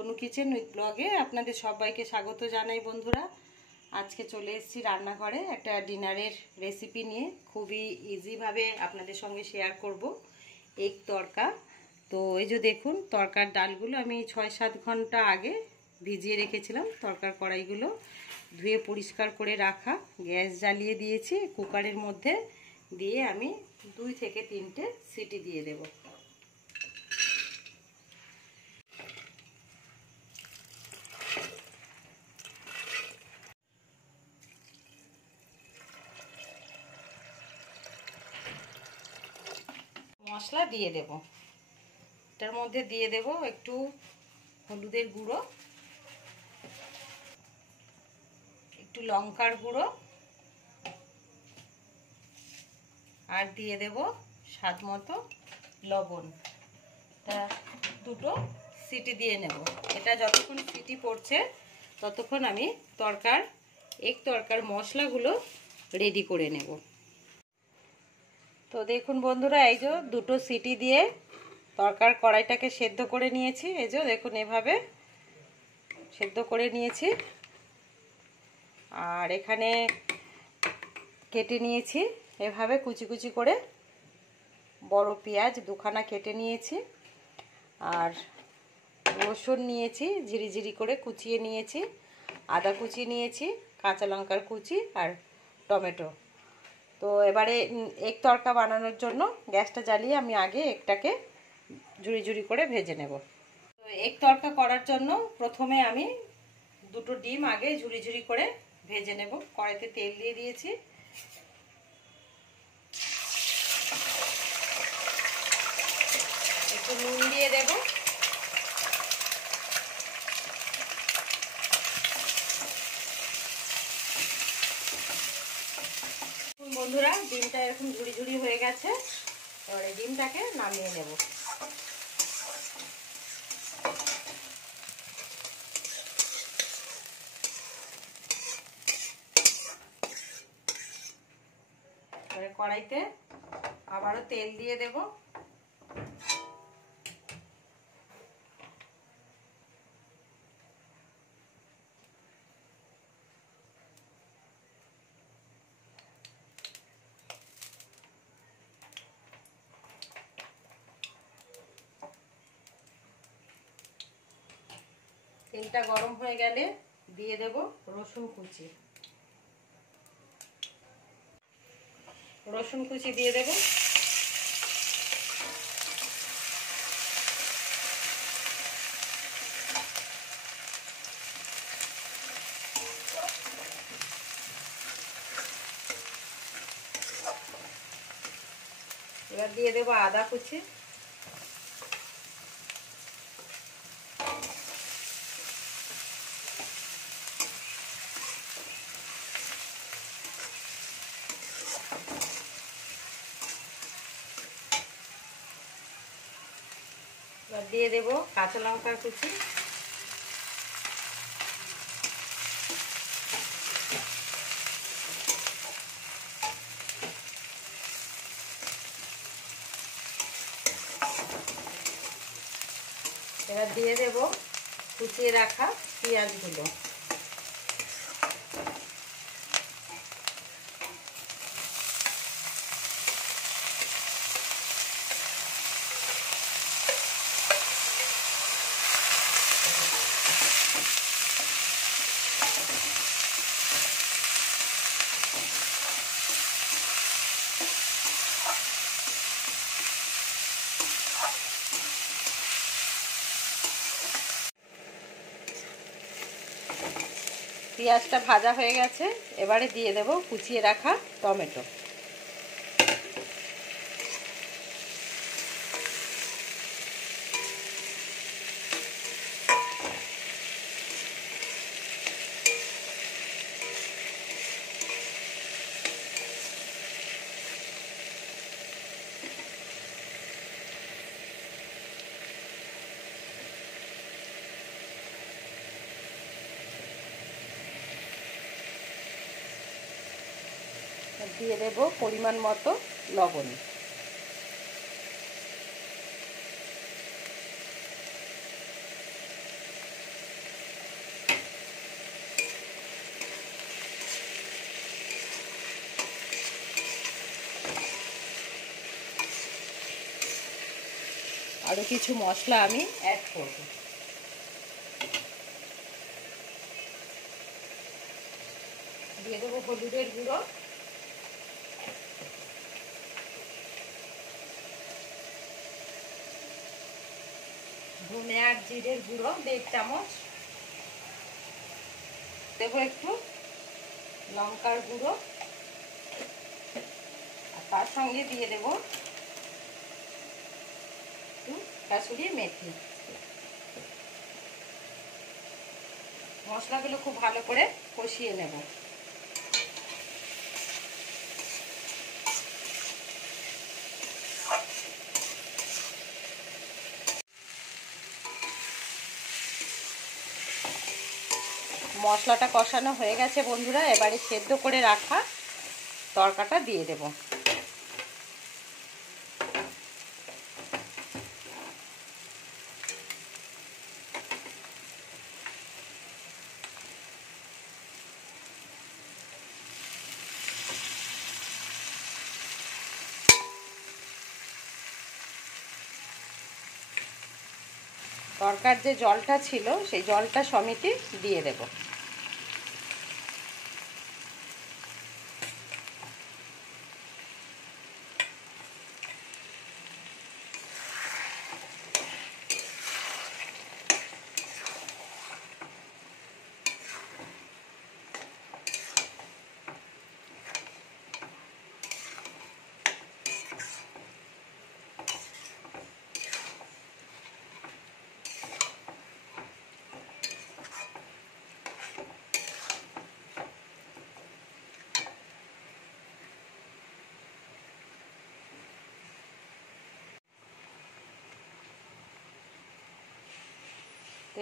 Tanu kitchen with ব্লগে আপনাদের সবাইকে স্বাগত জানাই বন্ধুরা। আজকে চলে এসেছি রান্নাঘরে একটা ডিনারের রেসিপি নিয়ে। খুবই ইজিভাবে আপনাদের সঙ্গে শেয়ার করব এগ তড়কা। তো এই যে দেখুন, তড়কার ডালগুলো আমি 6-7 ঘন্টা আগে ভিজিয়ে রেখেছিলাম। তড়কার কড়াইগুলো ধুয়ে পরিষ্কার করে রাখা, গ্যাস জ্বালিয়ে দিয়েছি। কুকারের মধ্যে দিয়ে আমি 2 থেকে 3টে সিটি দিয়ে দেব। মশলা দিয়ে দেব, এটার মধ্যে দিয়ে দেব একটু হলুদের গুঁড়ো, একটু লঙ্কার গুঁড়ো, আর দিয়ে দেব স্বাদ মতো লবণ। তা 2টো সিটি দিয়ে নেব। এটা যতক্ষণ সিটি পড়ছে ততক্ষণ আমি এগ তড়কার মশলাগুলো রেডি করে নেব। তো দেখুন বন্ধুরা, এই যে 2টো সিটি দিয়ে তড়কার কড়াইটাকে সেদ্ধ করে নিয়েছি। এই যে দেখুন, এভাবে সেদ্ধ করে নিয়েছি। আর এখানে কেটে নিয়েছি এভাবে কুচি কুচি করে বড় পেঁয়াজ 2খানা কেটে নিয়েছি। আর রসুন নিয়েছি, ঝিরিঝিরি করে কুচিয়ে নিয়েছি। আদা কুচি নিয়েছি, কাঁচা লঙ্কার কুচি আর টমেটো। তো এবারে এগ তড়কা বানানোর জন্য গ্যাসটা জ্বালিয়ে আমি আগে এগটাকে ঝুরি ঝুরি করে ভেজে নেব। তো এগ তড়কা করার জন্য প্রথমে আমি 2টো ডিম আগে ঝুরি ঝুরি করে ভেজে নেব। কড়াইতে তেল দিয়ে দিয়েছি, একটু নুন দিয়ে দেব। বন্ধুরা, ডিমটা এরকম ঝুড়ি ঝুড়ি হয়ে গেছে। এবারে ডিমটাকে নামিয়ে নেব। এবারে কড়াইতে আবারও তেল দিয়ে দেব। তেলটা গরম হয়ে গেলে দিয়ে দেব রসুন কুচি। রসুন কুচি দিয়ে দেব। এবার দিয়ে দেব আদা কুচি। এবার দিয়ে দেব কাঁচা লঙ্কার কুচি। এবার দিয়ে দেব কুচিয়ে রাখা পেঁয়াজগুলো। পেঁয়াজটা ভাজা হয়ে গেছে, এবারে দিয়ে দেব কুচিয়ে রাখা টমেটো। দিয়ে দেব পরিমাণ মতো লবণ। আরও কিছু মশলা আমি অ্যাড করব। দিয়ে দেবো হলুদের গুঁড়ো, ধনে আর জিরের গুঁড়ো 1.5 চামচ, দেবো একটু লঙ্কার গুঁড়ো, আর তার সঙ্গে দিয়ে দেবো একটু কাসুরি মেথি। মশলাগুলো খুব ভালো করে কষিয়ে নেব। মশলাটা কষানো হয়ে গেছে বন্ধুরা, এবারে সেদ্ধ করে রাখা তরকাটা দিয়ে দেব। তরকার যে জলটা ছিল সেই জলটা সমেতই দিয়ে দেব।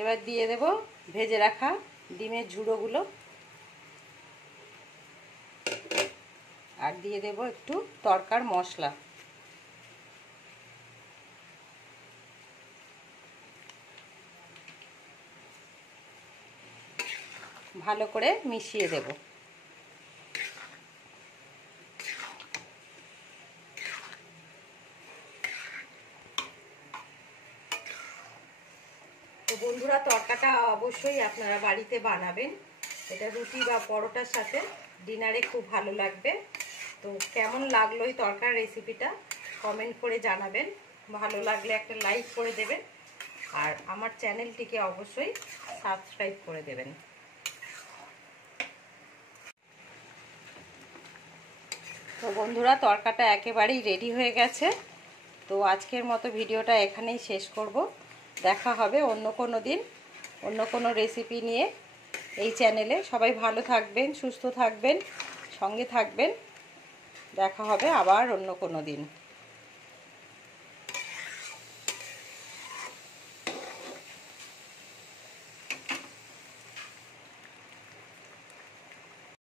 এবার দিয়ে দেব ভেজে রাখা ডিমের ঝুড়োগুলো, আর দিয়ে দেব একটু তরকার মশলা। ভালো করে মিশিয়ে দেব। তো বন্ধুরা, তরকাটা অবশ্যই আপনারা বাড়িতে বানাবেন। এটা রুটি বা পরোটার সাথে ডিনারে খুব ভালো লাগবে। তো কেমন লাগলো এই তরকার রেসিপিটা কমেন্ট করে জানাবেন। ভালো লাগলে একটা লাইক করে দেবেন, আর আমার চ্যানেলটিকে অবশ্যই সাবস্ক্রাইব করে দেবেন। তো বন্ধুরা, তরকাটা একেবারেই রেডি হয়ে গেছে। তো আজকের মতো ভিডিওটা এখানেই শেষ করব। দেখা হবে অন্য কোনো দিন অন্য কোনো রেসিপি নিয়ে এই চ্যানেলে। সবাই ভালো থাকবেন, সুস্থ থাকবেন, সঙ্গে থাকবেন। দেখা হবে আবার অন্য কোনো দিন।